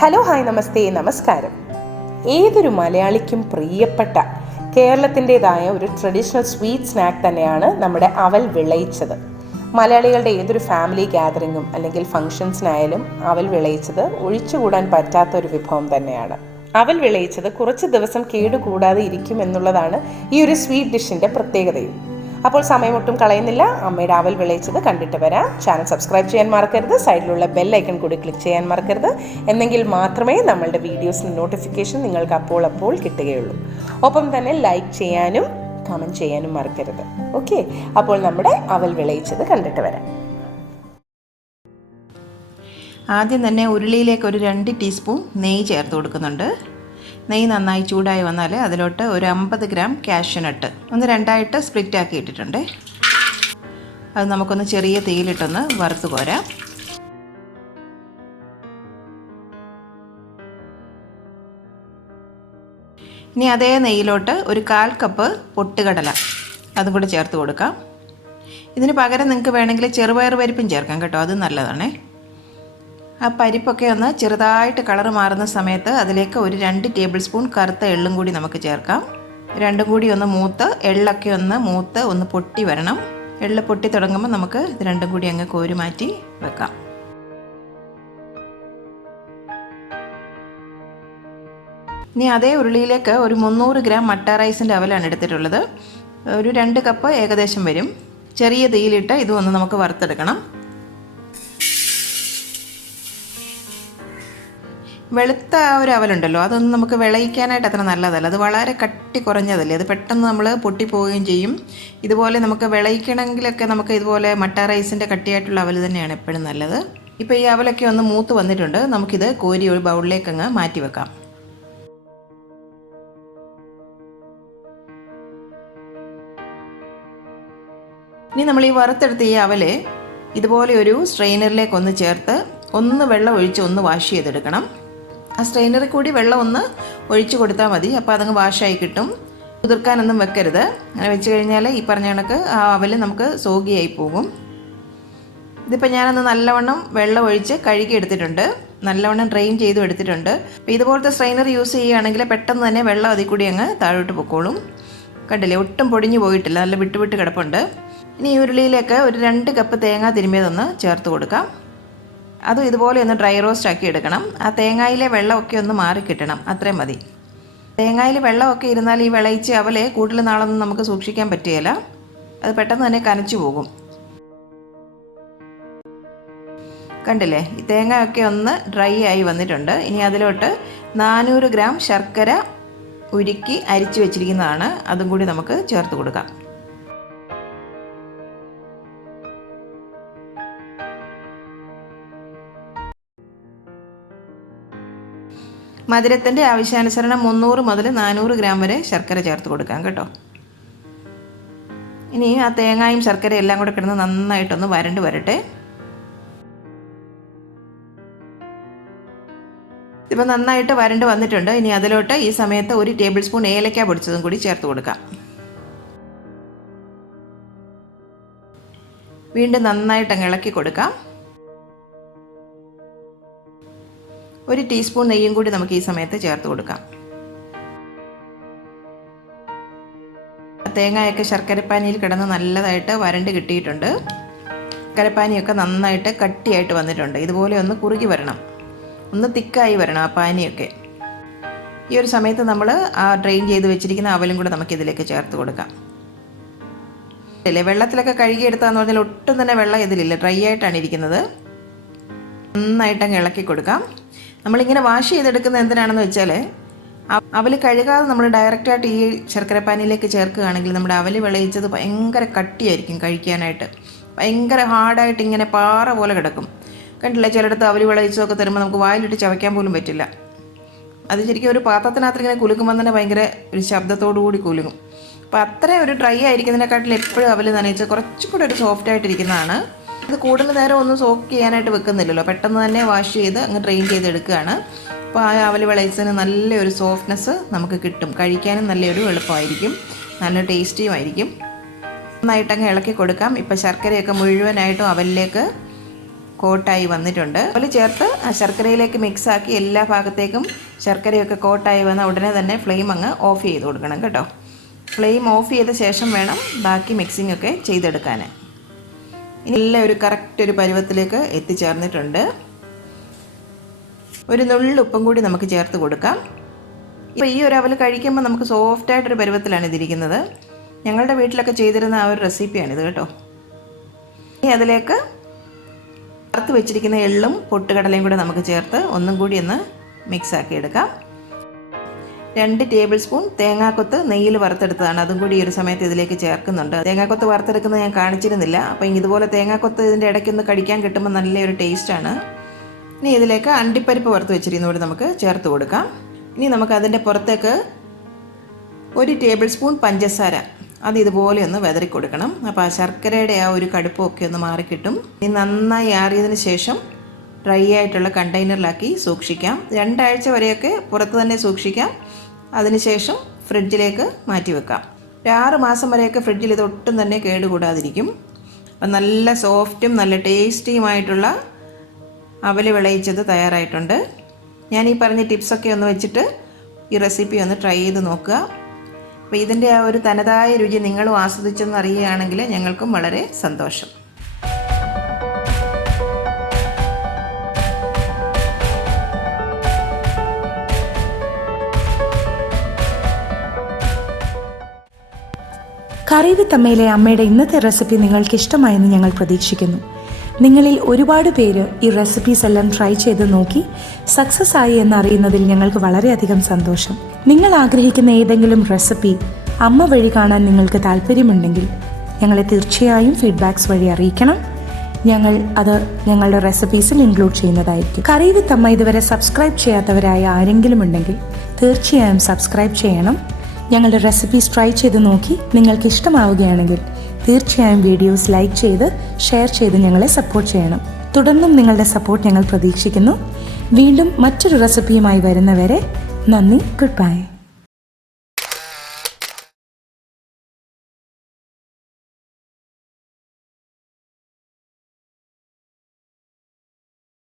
Hello hi നമസ്തേ നമസ്കാരം. ഏതൊരു മലയാളിക്കും പ്രിയപ്പെട്ട കേരളത്തിൻ്റെതായ ഒരു ട്രഡീഷണൽ സ്വീറ്റ് സ്നാക്ക് തന്നെയാണ് നമ്മുടെ അവൽ വിളയിച്ചത്. മലയാളികളുടെ ഏതൊരു ഫാമിലി ഗ്യാതറിങ്ങും അല്ലെങ്കിൽ ഫംഗ്ഷൻസിനായാലും അവൽ വിളയിച്ചത് ഒഴിച്ചുകൂടാൻ പറ്റാത്ത ഒരു വിഭവം തന്നെയാണ്. അവൽ വിളയിച്ചത് കുറച്ച് ദിവസം കേടുകൂടാതെ ഇരിക്കും എന്നുള്ളതാണ് ഈ ഒരു സ്വീറ്റ് ഡിഷിൻ്റെ പ്രത്യേകതയും. അപ്പോൾ സമയമൊട്ടും കളയുന്നില്ല, അമ്മയുടെ അവൽ വിളയിച്ചത് കണ്ടിട്ട് വരാം. ചാനൽ സബ്സ്ക്രൈബ് ചെയ്യാൻ മറക്കരുത്, സൈഡിലുള്ള ബെൽ ഐക്കൺ കൂടി ക്ലിക്ക് ചെയ്യാൻ മറക്കരുത്. എന്നെങ്കിൽ മാത്രമേ നമ്മളുടെ വീഡിയോസിന് നോട്ടിഫിക്കേഷൻ നിങ്ങൾക്ക് അപ്പോൾ കിട്ടുകയുള്ളൂ. ഒപ്പം തന്നെ ലൈക്ക് ചെയ്യാനും കമൻറ്റ് ചെയ്യാനും മറക്കരുത്. ഓക്കെ, അപ്പോൾ നമ്മുടെ അവൽ വിളയിച്ചത് കണ്ടിട്ട് വരാം. ആദ്യം തന്നെ ഉരുളിയിലേക്ക് ഒരു 2 ടീസ്പൂൺ നെയ്യ് ചേർത്ത് കൊടുക്കുന്നുണ്ട്. നെയ്യ് നന്നായി ചൂടായി വന്നാൽ അതിലോട്ട് ഒരു 50 ഗ്രാം കാഷ്യൂ നട്ട് ഒന്ന് രണ്ടായിട്ട് സ്പ്ലിറ്റ് ആക്കി ഇട്ടിട്ടുണ്ട്. അത് നമുക്കൊന്ന് ചെറിയ തീയിലിട്ടൊന്ന് വറുത്ത് കോരാം. ഇനി അതേ നെയ്യിലോട്ട് ഒരു 1/4 കപ്പ് പൊട്ടുകടല അതും കൂടി ചേർത്ത് കൊടുക്കാം. ഇതിന് പകരം നിങ്ങൾക്ക് വേണമെങ്കിൽ ചെറുപയർ പരിപ്പും ചേർക്കാം കേട്ടോ, അത് നല്ലതാണേ. ആ പരിപ്പൊക്കെ ഒന്ന് ചെറുതായിട്ട് കളർ മാറുന്ന സമയത്ത് അതിലേക്ക് ഒരു 2 ടേബിൾ സ്പൂൺ കറുത്ത എള്ളും കൂടി നമുക്ക് ചേർക്കാം. രണ്ടും കൂടി ഒന്ന് മൂത്ത് എള്ളൊക്കെ ഒന്ന് പൊട്ടി വരണം. എള്ള് പൊട്ടി തുടങ്ങുമ്പോൾ നമുക്ക് ഇത് രണ്ടും കൂടി അങ്ങ് കോരി മാറ്റി വെക്കാം. ഇനി അതേ ഉരുളിയിലേക്ക് ഒരു 300 ഗ്രാം മട്ട റൈസിൻ്റെ അവലാണ് എടുത്തിട്ടുള്ളത്. ഒരു 2 കപ്പ് ഏകദേശം വരും. ചെറിയ തീയിലിട്ട് ഇതും ഒന്ന് നമുക്ക് വറുത്തെടുക്കണം. വെളുത്ത ഒരു അവലുണ്ടല്ലോ, അതൊന്നും നമുക്ക് വിളയിക്കാനായിട്ട് അത്ര നല്ലതല്ല. അത് വളരെ കട്ടി കുറഞ്ഞതല്ലേ, അത് പെട്ടെന്ന് നമ്മൾ പൊട്ടിപ്പോവുകയും ചെയ്യും. ഇതുപോലെ നമുക്ക് വിളയിക്കണമെങ്കിലൊക്കെ നമുക്ക് ഇതുപോലെ മട്ട റൈസിൻ്റെ കട്ടിയായിട്ടുള്ള അവൽ തന്നെയാണ് എപ്പോഴും നല്ലത്. ഇപ്പോൾ ഈ അവലൊക്കെ ഒന്ന് മൂത്ത് വന്നിട്ടുണ്ട്. നമുക്കിത് കോരി ഒരു ബൗളിലേക്ക് അങ്ങ് മാറ്റി വെക്കാം. ഇനി നമ്മൾ ഈ വറുത്തെടുത്ത ഈ അവല് ഇതുപോലെ ഒരു സ്ട്രെയിനറിലേക്ക് ഒന്ന് ചേർത്ത് ഒന്ന് വെള്ളം ഒഴിച്ച് ഒന്ന് വാഷ് ചെയ്തെടുക്കണം. ആ സ്ട്രെയിനറിൽ കൂടി വെള്ളം ഒന്ന് ഒഴിച്ച് കൊടുത്താൽ മതി. അപ്പോൾ അതങ്ങ് വാഷായി കിട്ടും. കുതിർക്കാനൊന്നും വെക്കരുത്. അങ്ങനെ വെച്ച് കഴിഞ്ഞാൽ ഈ പറഞ്ഞ കണക്ക് ആ അവല് നമുക്ക് സോഗിയായി പോകും. ഇതിപ്പോൾ ഞാനൊന്ന് നല്ലവണ്ണം വെള്ളം ഒഴിച്ച് കഴുകി എടുത്തിട്ടുണ്ട്, നല്ലവണ്ണം ഡ്രെയിൻ ചെയ്തും എടുത്തിട്ടുണ്ട്. അപ്പോൾ ഇതുപോലത്തെ സ്ട്രെയിനർ യൂസ് ചെയ്യുകയാണെങ്കിൽ പെട്ടെന്ന് തന്നെ വെള്ളം അതിൽ കൂടി അങ്ങ് താഴോട്ട് പൊക്കോളും. കണ്ടില്ലേ, ഒട്ടും പൊടിഞ്ഞു പോയിട്ടില്ല, നല്ല വിട്ട് കിടപ്പുണ്ട്. ഇനി ഈ ഉരുളിയിലേക്ക് ഒരു 2 കപ്പ് തേങ്ങ തിരുമ്മിയതൊന്ന് ചേർത്ത് കൊടുക്കാം. അതും ഇതുപോലെ ഒന്ന് ഡ്രൈ റോസ്റ്റ് ആക്കി എടുക്കണം. ആ തേങ്ങയിലെ വെള്ളമൊക്കെ ഒന്ന് മാറി കിട്ടണം, അത്രയും മതി. തേങ്ങയിൽ വെള്ളമൊക്കെ ഇരുന്നാൽ ഈ വിളയിച്ച് അവൽ കൂടുതൽ നാളൊന്നും നമുക്ക് സൂക്ഷിക്കാൻ പറ്റുകയില്ല, അത് പെട്ടെന്ന് തന്നെ കനച്ചു പോകും. കണ്ടില്ലേ, ഈ തേങ്ങയൊക്കെ ഒന്ന് ഡ്രൈ ആയി വന്നിട്ടുണ്ട്. ഇനി അതിലോട്ട് 400 ഗ്രാം ശർക്കര ഉരുക്കി അരിച്ചു വെച്ചിരിക്കുന്നതാണ്, അതും കൂടി നമുക്ക് ചേർത്ത് കൊടുക്കാം. മധുരത്തിൻ്റെ ആവശ്യാനുസരണം 300 മുതൽ 400 ഗ്രാം വരെ ശർക്കര ചേർത്ത് കൊടുക്കാം കേട്ടോ. ഇനി ആ തേങ്ങയും ശർക്കരയും എല്ലാം കൂടെ കിടന്ന് നന്നായിട്ടൊന്ന് വരട്ടെ. ഇപ്പോൾ നന്നായിട്ട് വരണ്ട് വന്നിട്ടുണ്ട്. ഇനി അതിലോട്ട് ഈ സമയത്ത് 1 ടേബിൾ സ്പൂൺ ഏലക്ക പൊടിച്ചതും കൂടി ചേർത്ത് കൊടുക്കാം. വീണ്ടും നന്നായിട്ട് അങ്ങ് ഇളക്കി കൊടുക്കാം. 1 ടീസ്പൂൺ നെയ്യും കൂടി നമുക്ക് ഈ സമയത്ത് ചേർത്ത് കൊടുക്കാം. തേങ്ങയൊക്കെ ശർക്കരപ്പാനിയിൽ കിടന്ന് നല്ലതായിട്ട് വരണ്ട് കിട്ടിയിട്ടുണ്ട്. ശർക്കരപ്പാനിയൊക്കെ നന്നായിട്ട് കട്ടിയായിട്ട് വന്നിട്ടുണ്ട്. ഇതുപോലെ ഒന്ന് കുറുകി വരണം, ഒന്ന് തിക്കായി വരണം ആ പാനിയൊക്കെ. ഈ ഒരു സമയത്ത് നമ്മൾ ആ ഡ്രെയിൻ ചെയ്ത് വെച്ചിരിക്കുന്ന അവലും കൂടെ നമുക്കിതിലേക്ക് ചേർത്ത് കൊടുക്കാം. അല്ലേ, വെള്ളത്തിലൊക്കെ കഴുകിയെടുത്താന്ന് പറഞ്ഞാൽ ഒട്ടും തന്നെ വെള്ളം ഇതിലില്ല, ഡ്രൈ ആയിട്ടാണ് ഇരിക്കുന്നത്. നന്നായിട്ടങ്ങ് ഇളക്കി കൊടുക്കാം. നമ്മളിങ്ങനെ വാഷ് ചെയ്തെടുക്കുന്നത് എന്തിനാണെന്ന് വെച്ചാൽ അവൽ കഴുകാതെ നമ്മൾ ഡയറക്റ്റായിട്ട് ഈ ശർക്കരപ്പാനിയിലേക്ക് ചേർക്കുകയാണെങ്കിൽ നമ്മുടെ അവൽ വിളയിച്ചത് ഭയങ്കര കട്ടിയായിരിക്കും, കഴിക്കാനായിട്ട് ഭയങ്കര ഹാർഡായിട്ട് ഇങ്ങനെ പാറ പോലെ കിടക്കും. കണ്ടില്ല, ചിലയിടത്ത് അവൽ വിളയിച്ചതൊക്കെ തരുമ്പോൾ നമുക്ക് വായിലിട്ട് ചവയ്ക്കാൻ പോലും പറ്റില്ല. അത് ശരിക്കും ഒരു പാത്രത്തിനകത്ത് ഇങ്ങനെ കുലുക്കുമ്പോൾ തന്നെ ഭയങ്കര ഒരു ശബ്ദത്തോടു കൂടി കുലുങ്ങും. അപ്പോൾ അത്രയും ഒരു ഡ്രൈ ആയിരിക്കുന്നതിനെക്കാട്ടിൽ എപ്പോഴും അവൽ നനയിച്ച് കുറച്ചും കൂടെ ഒരു സോഫ്റ്റ് ആയിട്ടിരിക്കുന്നതാണ്. ഇത് കൂടുതൽ നേരം ഒന്നും സോക്ക് ചെയ്യാനായിട്ട് വെക്കുന്നില്ലല്ലോ, പെട്ടെന്ന് തന്നെ വാഷ് ചെയ്ത് അങ്ങ് ഡ്രെയിൻ ചെയ്തെടുക്കുകയാണ്. അപ്പോൾ ആ അവൽ വിളയിച്ചതിന് നല്ലൊരു സോഫ്റ്റ്നെസ് നമുക്ക് കിട്ടും, കഴിക്കാനും നല്ലൊരു എളുപ്പമായിരിക്കും, നല്ല ടേസ്റ്റിയുമായിരിക്കും. നന്നായിട്ടങ്ങ് ഇളക്കി കൊടുക്കാം. ഇപ്പോൾ ശർക്കരയൊക്കെ മുഴുവനായിട്ടും അവലിലേക്ക് കോട്ടായി വന്നിട്ടുണ്ട്. അതുപോലെ ചേർത്ത് ആ ശർക്കരയിലേക്ക് മിക്സാക്കി എല്ലാ ഭാഗത്തേക്കും ശർക്കരയൊക്കെ കോട്ടായി വന്ന ഉടനെ തന്നെ ഫ്ലെയിം അങ്ങ് ഓഫ് ചെയ്ത് കൊടുക്കണം കേട്ടോ. ഫ്ലെയിം ഓഫ് ചെയ്ത ശേഷം വേണം ബാക്കി മിക്സിംഗ് ഒക്കെ ചെയ്തെടുക്കാൻ. ഇനി എല്ലാം ഒരു കറക്റ്റ് ഒരു പരുവത്തിലേക്ക് എത്തിച്ചേർന്നിട്ടുണ്ട്. ഒരു നുള്ളു ഉപ്പും കൂടി നമുക്ക് ചേർത്ത് കൊടുക്കാം. ഇപ്പോൾ ഈ ഒരു അവൽ കഴിക്കുമ്പോൾ നമുക്ക് സോഫ്റ്റായിട്ടൊരു പരുവത്തിലാണ് ഇതിരിക്കുന്നത്. ഞങ്ങളുടെ വീട്ടിലൊക്കെ ചെയ്തിരുന്ന ആ ഒരു റെസിപ്പിയാണിത് കേട്ടോ. ഇനി അതിലേക്ക് വറുത്ത് വെച്ചിരിക്കുന്ന എള്ളും പൊട്ടുകടലയും കൂടെ നമുക്ക് ചേർത്ത് ഒന്നും കൂടി ഒന്ന് മിക്സാക്കി എടുക്കാം. 2 ടേബിൾ സ്പൂൺ തേങ്ങാക്കൊത്ത് നെയ്യിൽ വറുത്തെടുത്തതാണ്, അതും കൂടി ഈ ഒരു സമയത്ത് ഇതിലേക്ക് ചേർക്കുന്നുണ്ട്. തേങ്ങാക്കൊത്ത് വറുത്തെടുക്കുന്നത് ഞാൻ കാണിച്ചിരുന്നില്ല. അപ്പോൾ ഇതുപോലെ തേങ്ങാക്കൊത്ത് ഇതിൻ്റെ ഇടയ്ക്കൊന്ന് കടിക്കാൻ കിട്ടുമ്പോൾ നല്ലൊരു ടേസ്റ്റാണ്. ഇനി ഇതിലേക്ക് അണ്ടിപ്പരിപ്പ് വറുത്ത് വെച്ചിരിക്കുന്നതുകൂടി നമുക്ക് ചേർത്ത് കൊടുക്കാം. ഇനി നമുക്ക് അതിൻ്റെ പുറത്തേക്ക് 1 ടേബിൾ സ്പൂൺ പഞ്ചസാര അത് ഇതുപോലെ ഒന്ന് വിതറി കൊടുക്കണം. അപ്പോൾ ആ ശർക്കരയുടെ ആ ഒരു കടുപ്പമൊക്കെ ഒന്ന് മാറിക്കിട്ടും. ഇനി നന്നായി ആറിയതിന് ശേഷം ഡ്രൈ ആയിട്ടുള്ള കണ്ടെയ്നറിലാക്കി സൂക്ഷിക്കാം. 2 ആഴ്ച വരെയൊക്കെ പുറത്ത് തന്നെ സൂക്ഷിക്കാം. അതിനുശേഷം ഫ്രിഡ്ജിലേക്ക് മാറ്റി വെക്കാം. 6 മാസം വരെയൊക്കെ ഫ്രിഡ്ജിൽ ഇത് ഒട്ടും തന്നെ കേടുകൂടാതിരിക്കും. അപ്പം നല്ല സോഫ്റ്റും നല്ല ടേസ്റ്റിയുമായിട്ടുള്ള അവൽ വിളയിച്ചത് തയ്യാറായിട്ടുണ്ട്. ഞാൻ ഈ പറഞ്ഞ ടിപ്സൊക്കെ ഒന്ന് വെച്ചിട്ട് ഈ റെസിപ്പി ഒന്ന് ട്രൈ ചെയ്ത് നോക്കുക. അപ്പോൾ ഇതിൻ്റെ ആ ഒരു തനതായ രുചി നിങ്ങളും ആസ്വദിച്ചെന്ന് അറിയുകയാണെങ്കിൽ ഞങ്ങൾക്കും വളരെ സന്തോഷം. കറി വിത്ത് അമ്മയിലെ അമ്മയുടെ ഇന്നത്തെ റെസിപ്പി നിങ്ങൾക്ക് ഇഷ്ടമായെന്ന് ഞങ്ങൾ പ്രതീക്ഷിക്കുന്നു. നിങ്ങളിൽ ഒരുപാട് പേര് ഈ റെസിപ്പീസ് എല്ലാം ട്രൈ ചെയ്ത് നോക്കി സക്സസ് ആയി എന്നറിയുന്നതിൽ ഞങ്ങൾക്ക് വളരെയധികം സന്തോഷം. നിങ്ങൾ ആഗ്രഹിക്കുന്ന ഏതെങ്കിലും റെസിപ്പി അമ്മ വഴി കാണാൻ നിങ്ങൾക്ക് താല്പര്യമുണ്ടെങ്കിൽ ഞങ്ങളെ തീർച്ചയായും ഫീഡ്ബാക്സ് വഴി അറിയിക്കണം. ഞങ്ങൾ അത് ഞങ്ങളുടെ റെസിപ്പീസിൽ ഇൻക്ലൂഡ് ചെയ്യുന്നതായിരിക്കും. കറി വിത്ത് അമ്മ ഇതുവരെ സബ്സ്ക്രൈബ് ചെയ്യാത്തവരായ ആരെങ്കിലും ഉണ്ടെങ്കിൽ തീർച്ചയായും സബ്സ്ക്രൈബ് ചെയ്യണം. ഞങ്ങളുടെ റെസിപ്പീസ് ട്രൈ ചെയ്ത് നോക്കി നിങ്ങൾക്ക് ഇഷ്ടമാവുകയാണെങ്കിൽ തീർച്ചയായും വീഡിയോസ് ലൈക്ക് ചെയ്ത് ഷെയർ ചെയ്ത് ഞങ്ങളെ സപ്പോർട്ട് ചെയ്യണം. തുടർന്നും നിങ്ങളുടെ സപ്പോർട്ട് ഞങ്ങൾ പ്രതീക്ഷിക്കുന്നു. വീണ്ടും മറ്റൊരു റെസിപ്പിയുമായി വരുന്നവരെ നന്ദി. Good bye.